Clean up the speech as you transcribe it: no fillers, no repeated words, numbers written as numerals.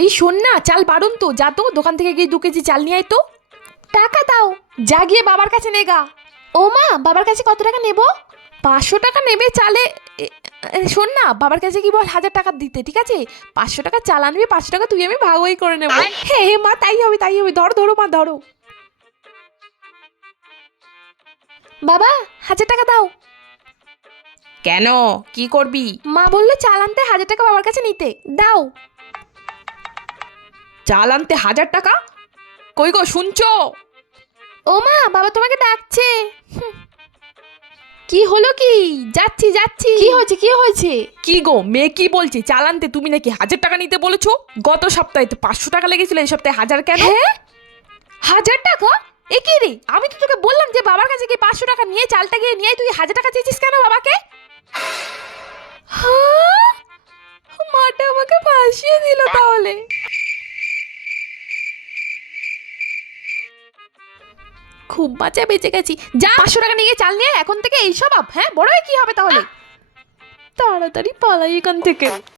এই শোন না, চাল বারণ তো, যা তো দোকান থেকে গিয়ে 2 কেজি চাল নিয়ে আয় তো। টাকা দাও। যা গিয়ে বাবার কাছে নেগা। ও মা, বাবার কাছে কত টাকা নেব? 500 টাকা নেবে চালে। শোন না, বাবার কাছে কি বল 1000 টাকা দিতে, ঠিক আছে? 500 টাকা চাল আনবি, 500 টাকা তুই আমি ভাগাভাগি করে নেবো। হ্যাঁ হে মা, তাই হবে তাই হবে। ধরো ধরো মা, ধরো। বাবা, 1000 টাকা দাও। কেন, কি করবি? মা বললো চাল আনতে 1000 টাকা বাবার কাছে নিতে, দাও। চাল আনতে 1000 টাকা? কই গো, শুনছো? ও মা, বাবা তোমাকে ডাকছে। কি হলো কি? যাচ্ছি যাচ্ছি। কি হয়েছে কি হয়েছে? কি গো, মেয়ে কি বলছে? চাল আনতে তুমি নাকি 1000 টাকা নিতে বলেছো? গত সপ্তাহে তো 500 টাকা লেগেছিল, এই সপ্তাহে 1000 কেন? 1000 টাকা? এ কি রে, আমি তো তোকে বললাম যে বাবার কাছে গিয়ে 500 টাকা নিয়ে চালটা গিয়ে নিয়ে তুই 1000 টাকা চেয়েছিস কেন বাবাকে? হ্যাঁ, মাটা আমাকে ফাঁসিয়ে দিল তাহলে। খুব বাঁচা বেঁচে গেছি। যা 500 টাকা নিয়ে চাল নিয়ে এখন থেকে এইসব হ্যাঁ, বড় হয়ে কি হবে তাহলে? তাড়াতাড়ি পালাই এখান থেকে।